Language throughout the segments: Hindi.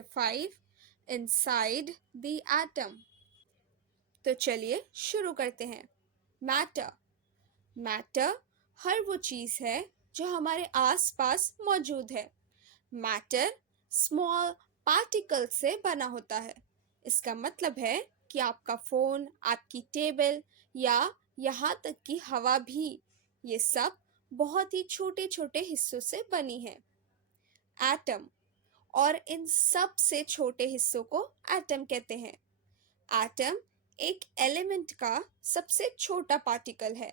Chapter 5 inside the atom. तो चलिए शुरू करते हैं। मैटर। मैटर हर वो चीज़ है जो हमारे आसपास मौजूद है। मैटर स्मॉल पार्टिकल से बना होता है। इसका मतलब है कि आपका फ़ोन, आपकी टेबल या यहाँ तक कि हवा भी, ये सब बहुत ही छोटे छोटे हिस्सों से बनी है। एटम। और इन सब से छोटे हिस्सों को एटम कहते हैं। एटम एक एलिमेंट का सबसे छोटा पार्टिकल है।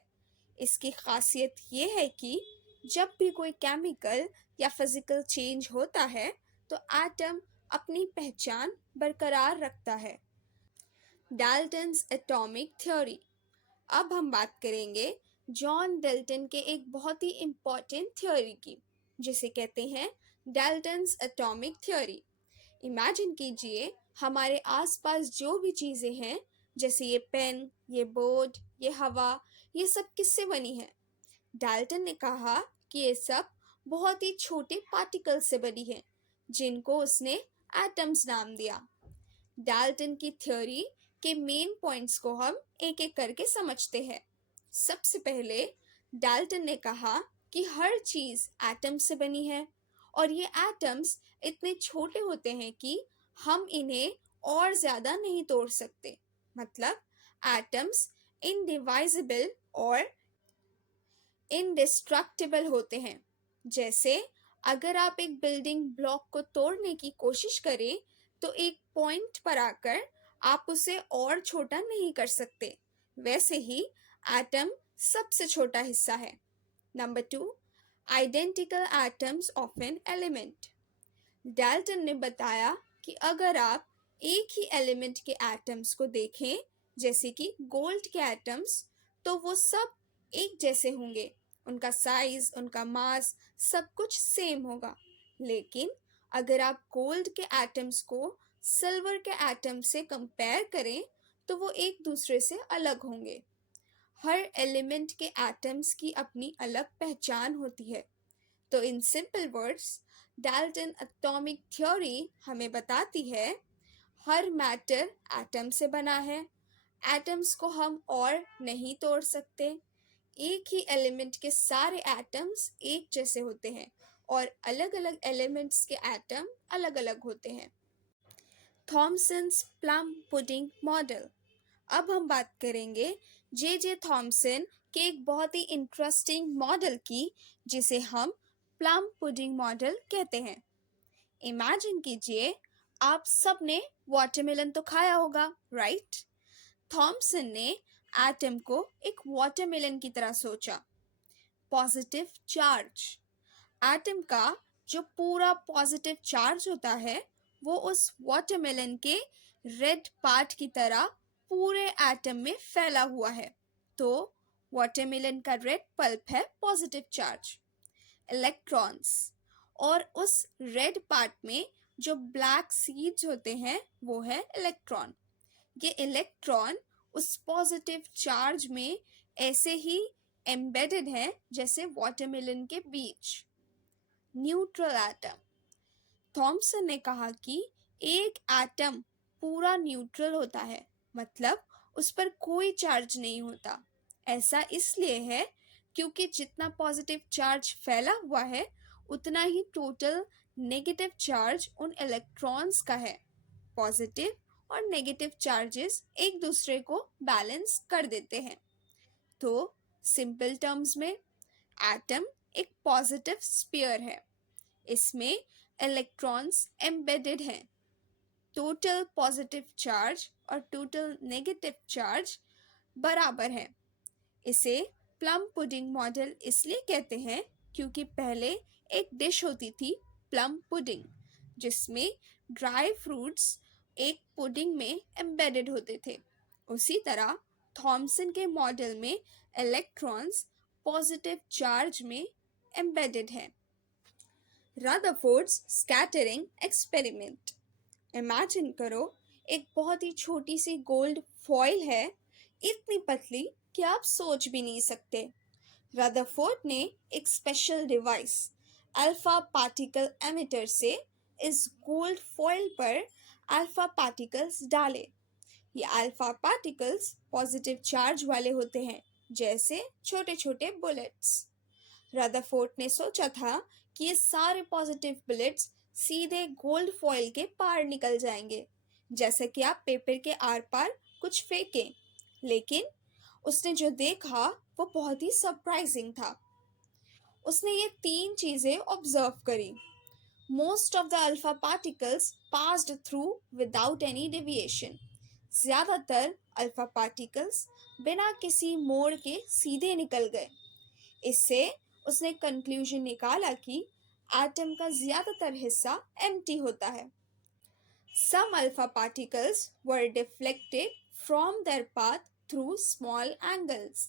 इसकी खासियत ये है कि जब भी कोई केमिकल या फिजिकल चेंज होता है तो एटम अपनी पहचान बरकरार रखता है। Dalton's atomic theory. अब हम बात करेंगे जॉन डाल्टन के एक बहुत ही इम्पोर्टेंट थ्योरी की, जिसे कहते हैं डाल्टन्स एटॉमिक थ्योरी। इमेजिन कीजिए हमारे आसपास जो भी चीज़ें हैं, जैसे ये पेन, ये बोर्ड, ये हवा, ये सब किससे बनी है? डाल्टन ने कहा कि ये सब बहुत ही छोटे पार्टिकल से बनी है, जिनको उसने एटम्स नाम दिया। डाल्टन की थ्योरी के मेन पॉइंट्स को हम एक एक करके समझते हैं। सबसे पहले डाल्टन ने कहा कि हर चीज़ एटम से बनी है और ये एटम्स इतने छोटे होते हैं कि हम इन्हें और ज़्यादा नहीं तोड़ सकते। मतलब एटम्स इनडिवाइजिबल और इंडिस्ट्रक्टिबल होते हैं। जैसे अगर आप एक बिल्डिंग ब्लॉक को तोड़ने की कोशिश करें तो एक पॉइंट पर आकर आप उसे और छोटा नहीं कर सकते, वैसे ही एटम सबसे छोटा हिस्सा है। Number 2, identical atoms of an element. Dalton ने बताया कि अगर आप एक ही एलिमेंट के एटम्स को देखें, जैसे कि गोल्ड के एटम्स, तो वो सब एक जैसे होंगे। उनका साइज, उनका मास, सब कुछ सेम होगा। लेकिन अगर आप गोल्ड के एटम्स को सिल्वर के एटम से कंपेयर करें तो वो एक दूसरे से अलग होंगे। हर एलिमेंट के एटम्स की अपनी अलग पहचान होती है। तो in simple words, Dalton atomic theory हमें बताती है हर मैटर एटम से बना है। एटम्स को हम और नहीं तोड़ सकते। एक ही एलिमेंट के सारे एटम्स एक जैसे होते हैं और अलग अलग एलिमेंट्स के एटम अलग अलग होते हैं। Thomson's plum pudding model. अब हम बात करेंगे जे थॉमसन के एक बहुत ही इंटरेस्टिंग मॉडल की, जिसे हम प्लम पुडिंग मॉडल कहते हैं। इमेजिन कीजिए आप सबने वाटरमेलन तो खाया होगा, राइट? थॉमसन ने एटम को एक वाटरमेलन की तरह सोचा। Positive charge. एटम का जो पूरा पॉजिटिव चार्ज होता है वो उस वाटरमेलन के रेड पार्ट की तरह पूरे एटम में फैला हुआ है। तो वाटरमेलन का रेड पल्प है पॉजिटिव चार्ज। इलेक्ट्रॉन्स। और उस रेड पार्ट में जो ब्लैक सीड्स होते हैं वो है इलेक्ट्रॉन। ये इलेक्ट्रॉन उस पॉजिटिव चार्ज में ऐसे ही एम्बेडेड है जैसे वाटरमेलन के बीच। Neutral atom. थॉमसन ने कहा कि एक एटम पूरा न्यूट्रल होता है, मतलब उस पर कोई चार्ज नहीं होता। ऐसा इसलिए है क्योंकि जितना पॉजिटिव चार्ज फैला हुआ है उतना ही टोटल नेगेटिव चार्ज उन इलेक्ट्रॉन्स का है। पॉजिटिव और नेगेटिव चार्जेस एक दूसरे को बैलेंस कर देते हैं। तो सिंपल टर्म्स में एटम एक पॉजिटिव स्फीयर है। इसमें इलेक्ट्रॉन्स एम्बेडेड हैं। टोटल पॉजिटिव चार्ज और टोटल नेगेटिव चार्ज बराबर है। इसे प्लम पुडिंग मॉडल इसलिए कहते हैं क्योंकि पहले एक डिश होती थी प्लम पुडिंग, जिसमें ड्राई फ्रूट्स एक पुडिंग में एम्बेडेड होते थे। उसी तरह थॉमसन के मॉडल में इलेक्ट्रॉन्स पॉजिटिव चार्ज में एम्बेडेड है। Rutherford's scattering experiment. इमेजिन करो एक बहुत ही छोटी सी गोल्ड फॉइल है, इतनी पतली कि आप सोच भी नहीं सकते। रदरफोर्ड ने एक special device alpha particle emitter से इस गोल्ड फॉइल पर अल्फा पार्टिकल्स डाले। ये अल्फा पार्टिकल्स पॉजिटिव चार्ज वाले होते हैं, जैसे छोटे छोटे बुलेट्स। रदरफोर्ड ने सोचा था कि ये सारे पॉजिटिव बुलेट्स सीधे गोल्ड फॉइल के पार निकल जाएंगे, जैसे कि आप पेपर के आर पार कुछ फेंकें। लेकिन उसने जो देखा वो बहुत ही सरप्राइजिंग था। उसने ये तीन चीजें ऑब्जर्व करी। Most of the alpha particles passed through without any deviation. ज्यादातर अल्फा पार्टिकल्स बिना किसी मोड़ के सीधे निकल गए। इससे उसने कंक्लूजन निकाला कि एटम का ज्यादातर हिस्सा एम्प्टी होता है। Some alpha particles were deflected from their path through small angles.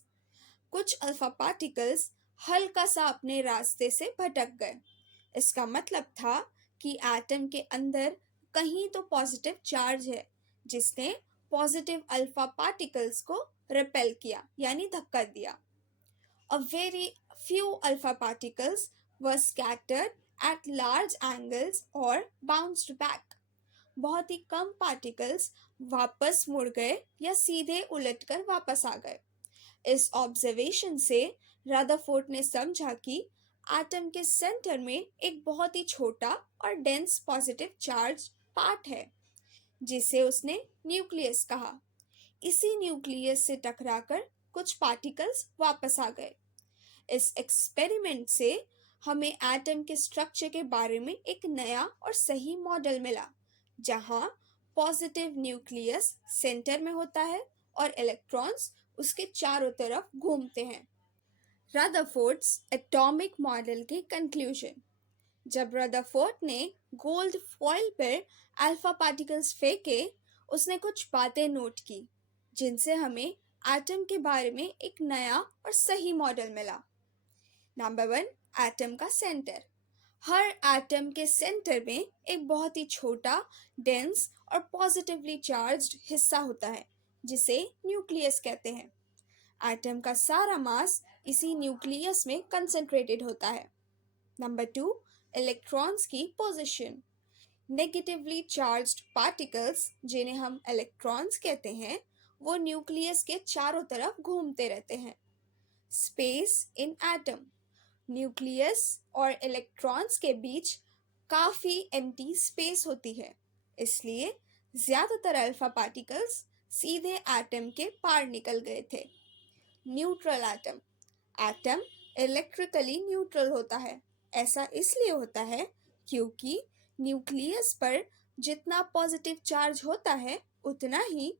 कुछ अल्फा पार्टिकल्स हल्का सा अपने रास्ते से भटक गए। इसका मतलब था कि एटम के अंदर कहीं तो पॉजिटिव चार्ज है, जिसने पॉजिटिव अल्फा पार्टिकल्स को रिपेल किया, यानी धक्का दिया। A very few alpha particles were scattered at large angles or bounced back. बहुत ही कम पार्टिकल्स वापस मुड़ गए या सीधे उलटकर वापस आ गए। इस ऑब्जर्वेशन से रदरफोर्ड ने समझा कि एटम के सेंटर में एक बहुत ही छोटा और डेंस पॉजिटिव चार्ज पार्ट है, जिसे उसने न्यूक्लियस कहा। इसी न्यूक्लियस से टकराकर कुछ पार्टिकल्स वापस आ गए। इस एक्सपेरिमेंट से हमें एटम के स्ट्रक्चर के बारे में एक नया और सही मॉडल मिला, जहां पॉजिटिव न्यूक्लियस सेंटर में होता है और इलेक्ट्रॉन्स उसके चारों तरफ घूमते हैं। रदरफोर्ड्स एटॉमिक मॉडल के कंक्लूजन। जब रदरफोर्ड ने गोल्ड फॉइल पर अल्फा पार्टिकल्स फेंके, उसने कुछ बातें नोट की, जिनसे हमें एटम के बारे में एक नया और सही मॉडल मिला। नंबर 1, एटम का सेंटर। हर एटम के सेंटर में एक बहुत ही छोटा, डेंस और पॉजिटिवली चार्ज्ड हिस्सा होता है, जिसे न्यूक्लियस कहते हैं। एटम का सारा मास इसी न्यूक्लियस में कंसंट्रेटेड होता है। नंबर 2, इलेक्ट्रॉन्स की पोजीशन। नेगेटिवली चार्ज्ड पार्टिकल्स, जिन्हें हम इलेक्ट्रॉन्स कहते हैं, वो न्यूक्लियस के चारों तरफ घूमते रहते हैं। Space in atom. न्यूक्लियस और इलेक्ट्रॉन्स के बीच काफी एम्प्टी स्पेस होती है, इसलिए ज्यादातर अल्फा पार्टिकल्स सीधे एटम के पार निकल गए थे। Neutral atom. Atom electrically neutral होता है। ऐसा इसलिए होता है क्योंकि न्यूक्लियस पर जितना पॉजिटिव चार्ज होता है, उतना ही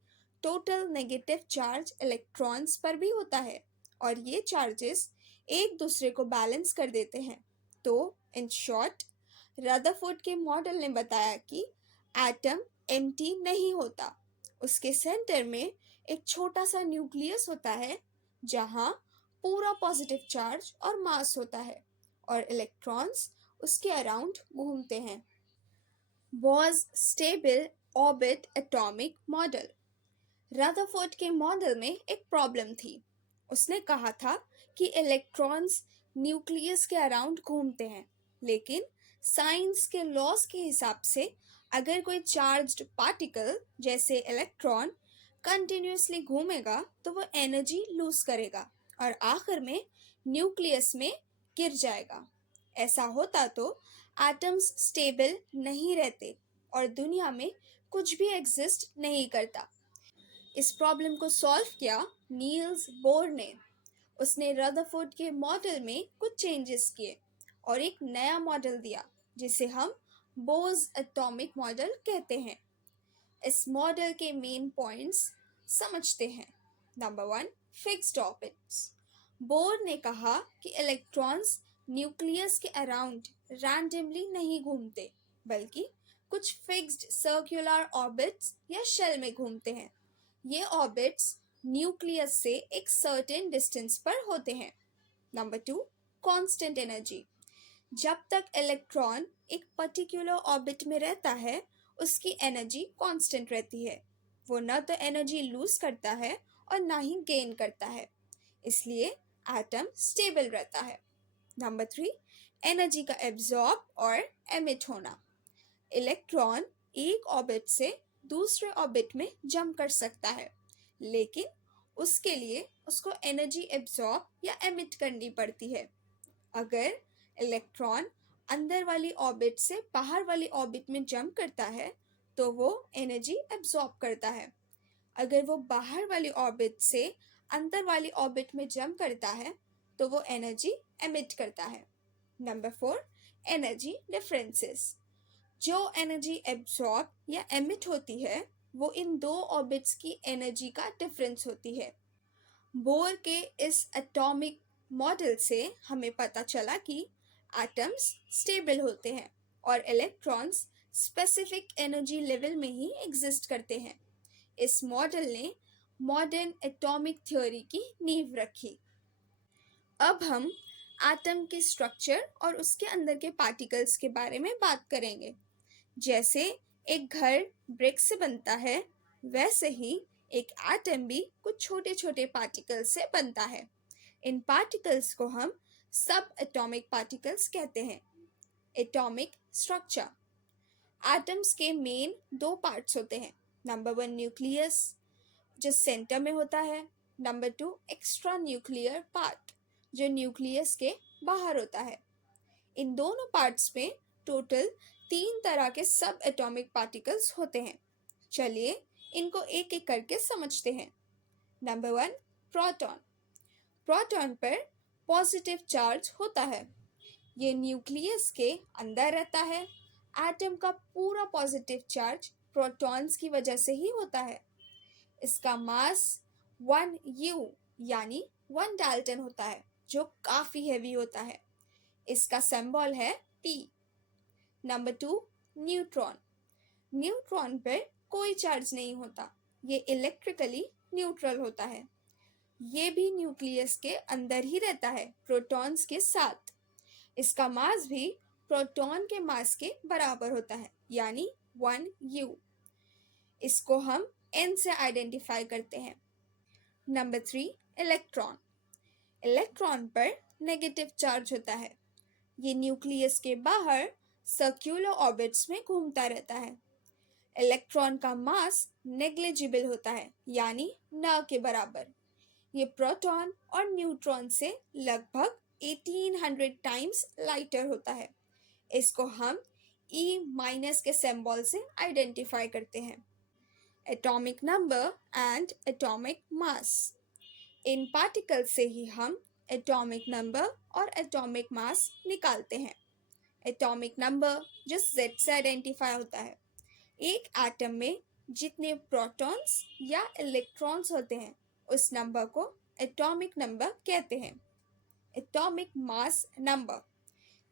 टोटल नेगेटिव चार्ज इलेक्ट्रॉन्स पर भी होता है, और ये चार्जेस एक दूसरे को बैलेंस कर देते हैं। तो इन शॉर्ट, रदरफोर्ड के मॉडल ने बताया कि एटम एम्प्टी नहीं होता। उसके सेंटर में एक छोटा सा न्यूक्लियस होता है, जहां पूरा पॉजिटिव चार्ज और मास होता है, और इलेक्ट्रॉन्स उसके अराउंड घूमते हैं। Bohr's stable orbit atomic model. Rutherford के मॉडल में एक प्रॉब्लम थी। उसने कहा था कि इलेक्ट्रॉन्स न्यूक्लियस के अराउंड घूमते हैं, लेकिन साइंस के लॉज के हिसाब से अगर कोई चार्ज्ड पार्टिकल जैसे इलेक्ट्रॉन कंटिन्यूसली घूमेगा तो वो एनर्जी लूज करेगा और आखिर में न्यूक्लियस में गिर जाएगा। ऐसा होता तो एटम्स स्टेबल नहीं रहते और दुनिया में कुछ भी एग्जिस्ट नहीं करता। इस प्रॉब्लम को सॉल्व किया नील्स बोर ने। उसने रदरफोर्ड के मॉडल में कुछ चेंजेस किए और एक नया मॉडल दिया, जिसे हम बोर्स एटॉमिक मॉडल कहते हैं। इस मॉडल के मेन पॉइंट्स समझते हैं। Number 1, fixed orbits. बोर ने कहा कि इलेक्ट्रॉन्स न्यूक्लियस के अराउंड रैंडमली नहीं घूमते, बल्कि कुछ फिक्स्ड सर्कुलर ऑर्बिट्स या शेल में घूमते हैं। ये ऑर्बिट्स न्यूक्लियस से एक सर्टेन डिस्टेंस पर होते हैं। Number 2, constant energy. जब तक इलेक्ट्रॉन एक पर्टिकुलर ऑर्बिट में रहता है, उसकी एनर्जी कांस्टेंट रहती है। वो न तो एनर्जी लूज करता है और ना ही गेन करता है, इसलिए एटम स्टेबल रहता है। नंबर 3, एनर्जी का एब्जॉर्ब और एमिट होना। इलेक्ट्रॉन एक ऑर्बिट से दूसरे ऑर्बिट में जंप कर सकता है, लेकिन उसके लिए उसको एनर्जी एब्जॉर्ब या एमिट करनी पड़ती है। अगर इलेक्ट्रॉन अंदर वाली ऑर्बिट से बाहर वाली ऑर्बिट में जंप करता है तो वो एनर्जी एब्जॉर्ब करता है। अगर वो बाहर वाली ऑर्बिट से अंदर वाली ऑर्बिट में जंप करता है तो वो एनर्जी एमिट करता है। Number 4, energy differences. जो एनर्जी एब्जॉर्ब या एमिट होती है वो इन दो ऑर्बिट्स की एनर्जी का डिफरेंस होती है। बोर के इस एटॉमिक मॉडल से हमें पता चला कि एटम्स स्टेबल होते हैं और इलेक्ट्रॉन्स स्पेसिफिक एनर्जी लेवल में ही एग्जिस्ट करते हैं। इस मॉडल ने मॉडर्न एटॉमिक थ्योरी की नींव रखी। अब हम एटम के स्ट्रक्चर और उसके अंदर के पार्टिकल्स के बारे में बात करेंगे। जैसे एक घर ब्रिक से बनता है, वैसे ही एक एटम भी कुछ छोटे छोटे पार्टिकल्स से बनता है। इन पार्टिकल्स को हम सब एटॉमिक पार्टिकल्स कहते हैं। Atomic structure. एटम्स के मेन दो पार्ट्स होते हैं। नंबर 1 न्यूक्लियस, जो सेंटर में होता है। नंबर 2 एक्स्ट्रा न्यूक्लियर पार्ट, जो न्यूक्लियस के बाहर होता है। इन दोनों पार्ट्स में टोटल 3 तरह के सब एटॉमिक पार्टिकल्स होते हैं। चलिए इनको एक एक करके समझते हैं। Number 1 proton. प्रोटॉन पर पॉजिटिव चार्ज होता है। ये न्यूक्लियस के अंदर रहता है। एटम का पूरा पॉजिटिव चार्ज प्रोटॉन्स की वजह से ही होता है। इसका मास 1 U यानी 1 डाल्टन होता है, जो काफी हैवी होता है। इसका सिंबल है P। Number 2 neutron. न्यूट्रॉन पर कोई चार्ज नहीं होता, ये इलेक्ट्रिकली न्यूट्रल होता है। ये भी न्यूक्लियस के अंदर ही रहता है प्रोटॉन्स के साथ। इसका मास भी प्रोटॉन के मास के बराबर होता है, यानी 1 U। इसको हम N से आइडेंटिफाई करते हैं। Number 3 electron. इलेक्ट्रॉन पर नेगेटिव चार्ज होता है। ये न्यूक्लियस के बाहर सर्क्युलर ऑर्बिट्स में घूमता रहता है। इलेक्ट्रॉन का मास नेग्लिजिबल होता है, यानी न के बराबर। ये प्रोटॉन और न्यूट्रॉन से लगभग 1800 टाइम्स लाइटर होता है। इसको हम E- के सिंबल से आइडेंटिफाई करते हैं। Atomic number and atomic mass. In particle से ही हम एटॉमिक नंबर और एटॉमिक मास निकालते हैं। एटॉमिक नंबर जो Z से आइडेंटिफाई होता है। एक एटम में जितने प्रोटॉन्स या इलेक्ट्रॉन्स होते हैं उस नंबर को एटॉमिक नंबर कहते हैं। एटॉमिक मास नंबर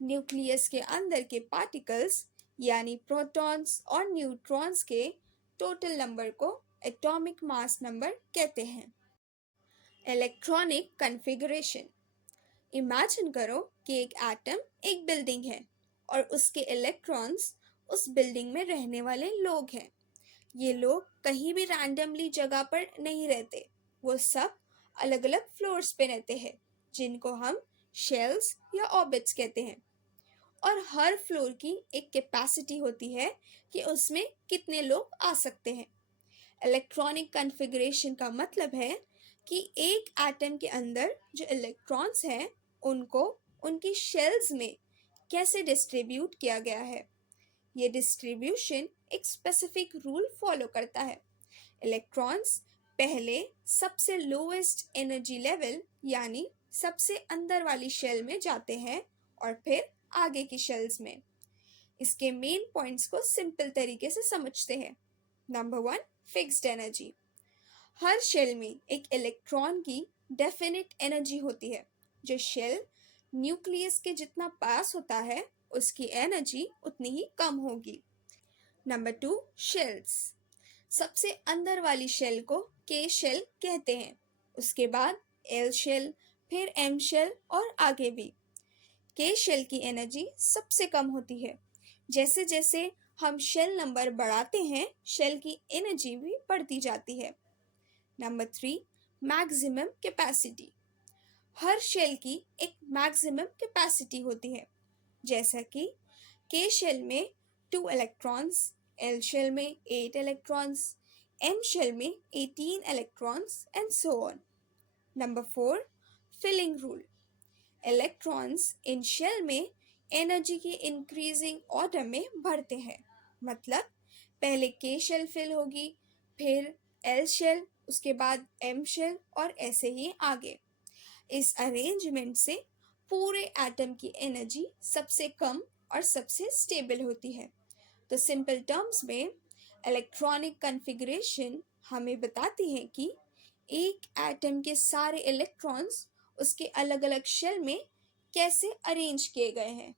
न्यूक्लियस के अंदर के पार्टिकल्स यानी प्रोटॉन्स और न्यूट्रॉन्स के टोटल नंबर को एटॉमिक मास नंबर कहते हैं। Electronic configuration. इमेजिन करो कि एक एटम एक बिल्डिंग है और उसके इलेक्ट्रॉन्स उस बिल्डिंग में रहने वाले लोग हैं। ये लोग कहीं भी रैंडमली जगह पर नहीं रहते, वो सब अलग अलग फ्लोर्स पे रहते हैं, जिनको हम शेल्स या ऑर्बिट्स कहते हैं। और हर फ्लोर की एक कैपेसिटी होती है कि उसमें कितने लोग आ सकते हैं। इलेक्ट्रॉनिक कॉन्फ़िगरेशन का मतलब है कि एक एटम के अंदर जो इलेक्ट्रॉन्स हैं उनको उनकी शेल्स में कैसे डिस्ट्रीब्यूट किया गया है। ये डिस्ट्रीब्यूशन एक स्पेसिफिक रूल फॉलो करता है। इलेक्ट्रॉन्स पहले सबसे लोएस्ट एनर्जी लेवल यानी सबसे अंदर वाली शेल में जाते हैं और फिर आगे की शेल्स में। इसके मेन पॉइंट्स को सिंपल तरीके से समझते हैं। Number 1 fixed energy. हर शेल में एक इलेक्ट्रॉन की डेफिनेट एनर्जी होती है। जो शेल न्यूक्लियस के जितना पास होता है उसकी एनर्जी उतनी ही कम होगी। Number 2 shells. सबसे अंदर वाली शेल को के शेल कहते हैं, उसके बाद एल शेल, फिर एम शेल और आगे भी। के शेल की एनर्जी सबसे कम होती है। जैसे जैसे हम शेल नंबर बढ़ाते हैं शेल की एनर्जी भी बढ़ती जाती है। Number 3 maximum capacity. हर शेल की एक मैक्सिमम कैपेसिटी होती है। जैसा कि के शेल में 2 electrons, L shell में 8 electrons, M shell में 18 electrons and so on. Number 4, filling rule. Electrons in shell में एनर्जी की इंक्रीजिंग ऑर्डर में भरते हैं. मतलब पहले K शेल फिल होगी, फिर L शेल, उसके बाद M शेल और ऐसे ही आगे. इस अरेंजमेंट से पूरे एटम की एनर्जी सबसे कम और सबसे स्टेबल होती है. तो सिंपल टर्म्स में इलेक्ट्रॉनिक कॉन्फ़िगरेशन हमें बताती है कि एक एटम के सारे इलेक्ट्रॉन्स उसके अलग अलग शेल में कैसे अरेंज किए गए हैं.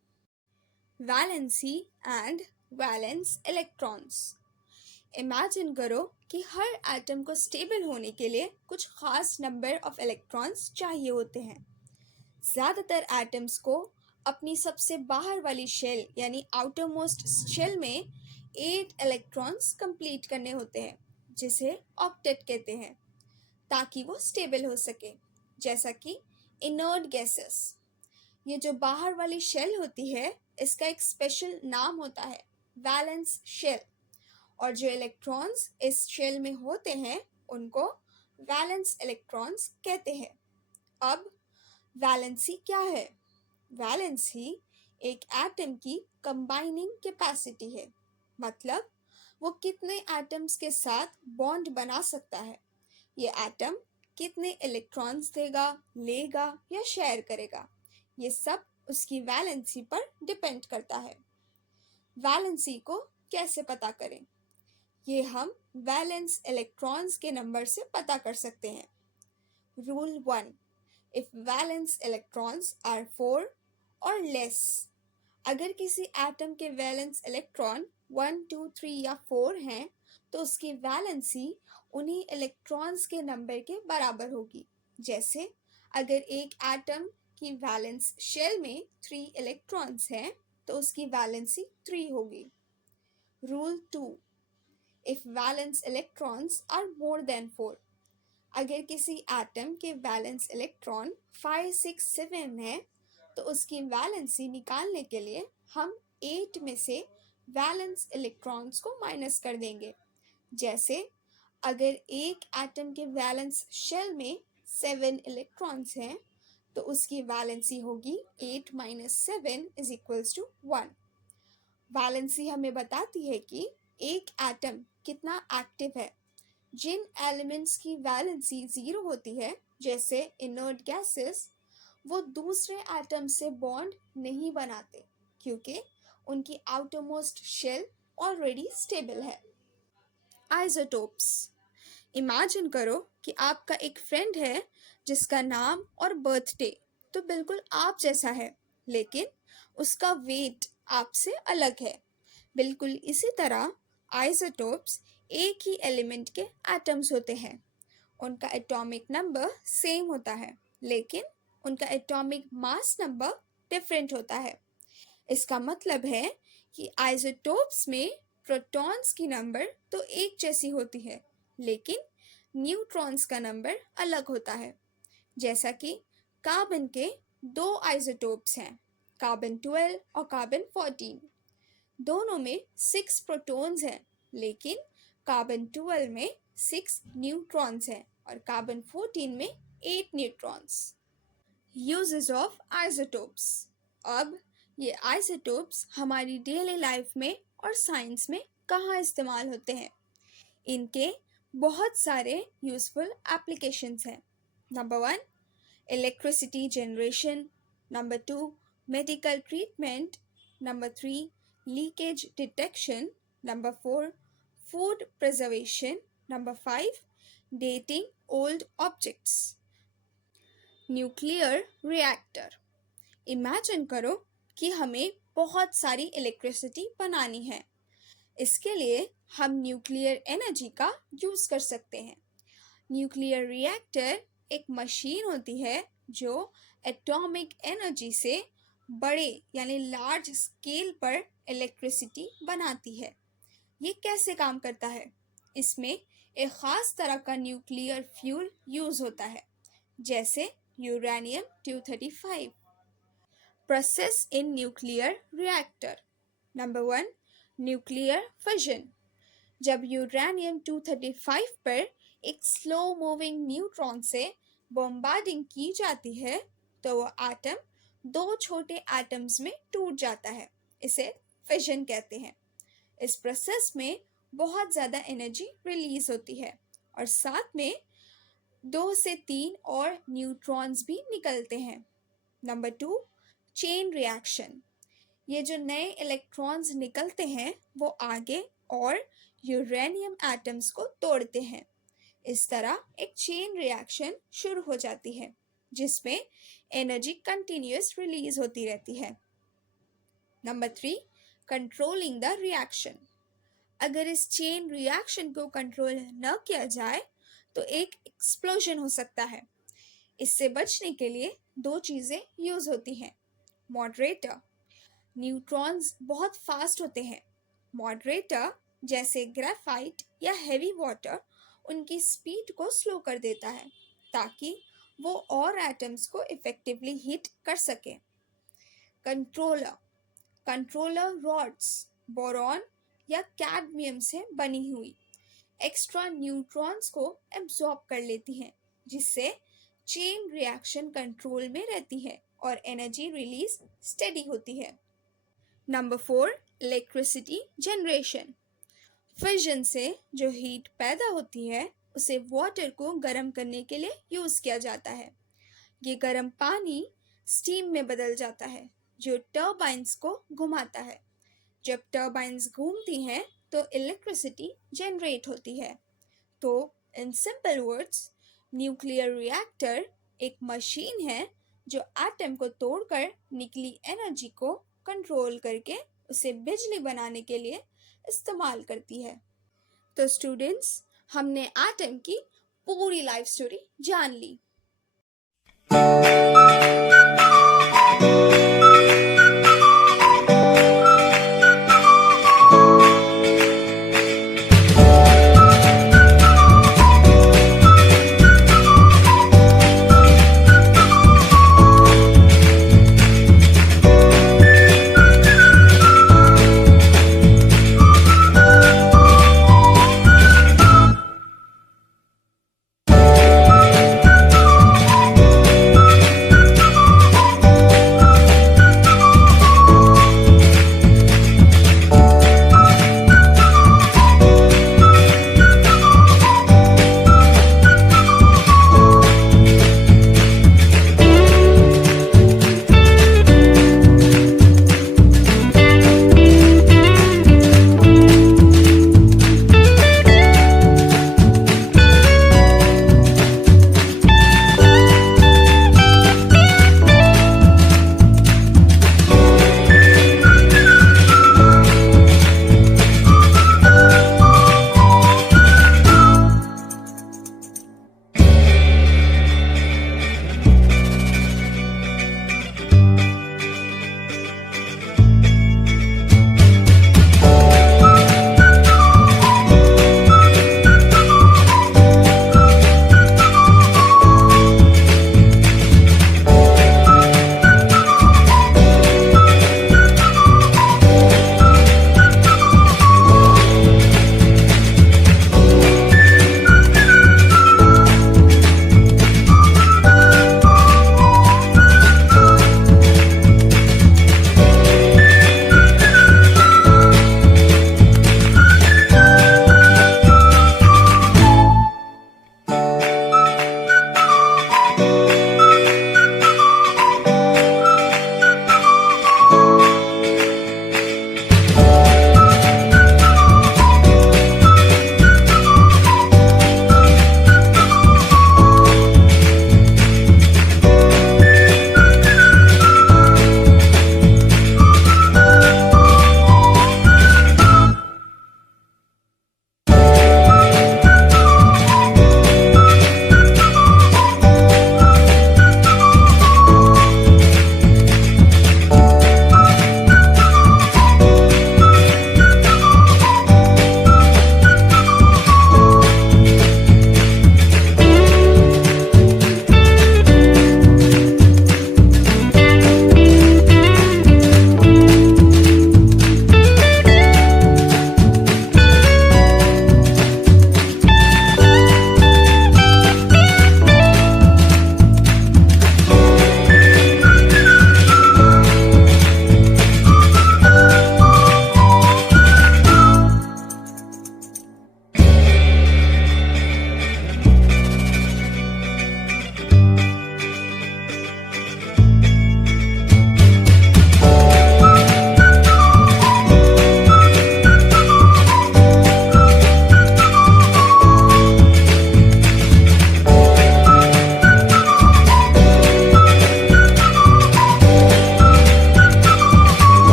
Valency and valence electrons. Imagine करो कि हर एटम को स्टेबल होने के लिए कुछ खास नंबर ऑफ इलेक्ट्रॉन्स चाहिए होते हैं. ज़्यादातर एटम्स को अपनी सबसे बाहर वाली शेल यानी आउटर मोस्ट शेल में 8 इलेक्ट्रॉन्स कंप्लीट करने होते हैं, जिसे ऑक्टेट कहते हैं, ताकि वो स्टेबल हो सके. जैसा कि इनर्ट गैसेस. ये जो बाहर वाली शेल होती है, इसका एक स्पेशल नाम होता है, वैलेंस शेल. और जो इलेक्ट्रॉन्स इस शेल में होते हैं, उनको वैलेंस इलेक्ट्रॉन्स कहते हैं. अब वैलेंसी क्या है? वैलेंसी एक एटम की कंबाइनिंग कैपेसिटी है. मतलब वो कितने एटम्स के साथ बॉन्ड बना सकता है. ये एटम कितने इलेक्ट्रॉन्स देगा, लेगा या शेयर करेगा, ये सब उसकी वैलेंसी पर डिपेंड करता है. वैलेंसी को कैसे पता करें? ये हम वैलेंस इलेक्ट्रॉन्स के नंबर से पता कर सकते हैं. Rule 1. If valence electrons are 4 or less. अगर किसी एटम के वैलेंस इलेक्ट्रॉन 1, 2, 3 या 4 हैं, तो उसकी वैलेंसी उन्हीं इलेक्ट्रॉन्स के नंबर के बराबर होगी. जैसे अगर एक एटम की वैलेंस शेल में 3 इलेक्ट्रॉन्स हैं, तो उसकी वैलेंसी 3 होगी. Rule 2. If valence electrons are more than 4. अगर किसी एटम के वैलेंस इलेक्ट्रॉन 5, 6, 7 है, तो उसकी वैलेंसी निकालने के लिए हम 8 में से वैलेंस इलेक्ट्रॉन्स को माइनस कर देंगे. जैसे अगर एक एटम के वैलेंस शेल में 7 इलेक्ट्रॉन्स हैं, तो उसकी वैलेंसी होगी 8 - 7 = 1. वैलेंसी हमें बताती है कि एक एटम कितना एक्टिव है. जिन एलिमेंट्स की वैलेंसी 0 होती है, जैसे इनर्ट गैसेस, वो दूसरे एटम से बॉन्ड नहीं बनाते, क्योंकि उनकी आउटरमोस्ट शेल ऑलरेडी स्टेबल है. आइसोटोप्स. इमेजिन करो कि आपका एक फ्रेंड है जिसका नाम और बर्थडे तो बिल्कुल आप जैसा है, लेकिन उसका वेट आपसे अलग है. बिल्कुल इसी तरह आइसोटोप्स एक ही एलिमेंट के एटम्स होते हैं. उनका एटॉमिक नंबर सेम होता है, लेकिन उनका एटॉमिक मास नंबर डिफरेंट होता है. इसका मतलब है कि आइसोटोप्स में प्रोटॉन्स की नंबर तो एक जैसी होती है, लेकिन न्यूट्रॉन्स का नंबर अलग होता है. जैसा कि कार्बन के 2 आइसोटोप्स हैं, कार्बन 12 और कार्बन 14. दोनों में 6 प्रोटॉन्स हैं, लेकिन कार्बन 12 में 6 न्यूट्रॉन्स हैं और कार्बन 14 में 8 न्यूट्रॉन्स. Uses of isotopes. अब ये आइसोटोप्स हमारी डेली लाइफ में और साइंस में कहाँ इस्तेमाल होते हैं? इनके बहुत सारे यूजफुल एप्लीकेशंस हैं. Number 1, electricity generation. Number 2, medical treatment. Number 3, leakage detection. Number 4, food preservation. Number 5, dating old objects. Nuclear reactor. Imagine करो कि हमें बहुत सारी इलेक्ट्रिसिटी बनानी है. इसके लिए हम न्यूक्लियर एनर्जी का यूज़ कर सकते हैं. न्यूक्लियर रिएक्टर एक मशीन होती है जो एटॉमिक एनर्जी से बड़े यानी लार्ज स्केल पर इलेक्ट्रिसिटी बनाती है. ये कैसे काम करता है? इसमें एक ख़ास तरह का न्यूक्लियर फ्यूल यूज़ होता है, जैसे uranium 235. Process in nuclear reactor. Number 1, nuclear fission. जब यूरेनियम 235 पर एक स्लो मूविंग न्यूट्रॉन से बॉम्बार्डिंग की जाती है तो वो एटम दो छोटे एटम्स में टूट जाता है। इसे फिजन कहते हैं। इस प्रोसेस में बहुत ज़्यादा एनर्जी रिलीज होती है और साथ में 2 से 3 और न्यूट्रॉन्स भी निकलते हैं। Number 2, chain reaction. ये जो नए इलेक्ट्रॉन्स निकलते हैं वो आगे और यूरेनियम एटम्स को तोड़ते हैं। इस तरह एक चेन रिएक्शन शुरू हो जाती है जिसमें एनर्जी कंटिन्यूअस रिलीज होती रहती है। Number 3, controlling the reaction. अगर इस चेन रिएक्शन को कंट्रोल न किया जाए तो एक एक्सप्लोजन हो सकता है। इससे बचने के लिए 2 चीज़ें यूज होती हैं। मॉडरेटर। न्यूट्रॉन्स बहुत फास्ट होते हैं। मॉडरेटर जैसे ग्रेफाइट या हेवी वाटर उनकी स्पीड को स्लो कर देता है ताकि वो और एटम्स को इफेक्टिवली हिट कर सके। कंट्रोलर। कंट्रोलर रॉड्स बोरॉन या कैडमियम से बनी हुई एक्स्ट्रा न्यूट्रॉन्स को एब्जॉर्ब कर लेती हैं जिससे चेन रिएक्शन कंट्रोल में रहती है और एनर्जी रिलीज स्टेडी होती है। Number 4, electricity generation. फिजन से जो हीट पैदा होती है उसे वाटर को गर्म करने के लिए यूज किया जाता है। ये गर्म पानी स्टीम में बदल जाता है जो टर्बाइंस को घुमाता है। जब टर्बाइंस घूमती हैं तो इलेक्ट्रिसिटी जनरेट होती है। तो in simple words, nuclear reactor एक मशीन है जो एटम को तोड़कर निकली एनर्जी को कंट्रोल करके उसे बिजली बनाने के लिए इस्तेमाल करती है। तो स्टूडेंट्स, हमने एटम की पूरी लाइफ स्टोरी जान ली।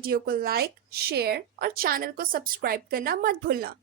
वीडियो को लाइक, शेयर और चैनल को सब्सक्राइब करना मत भूलना।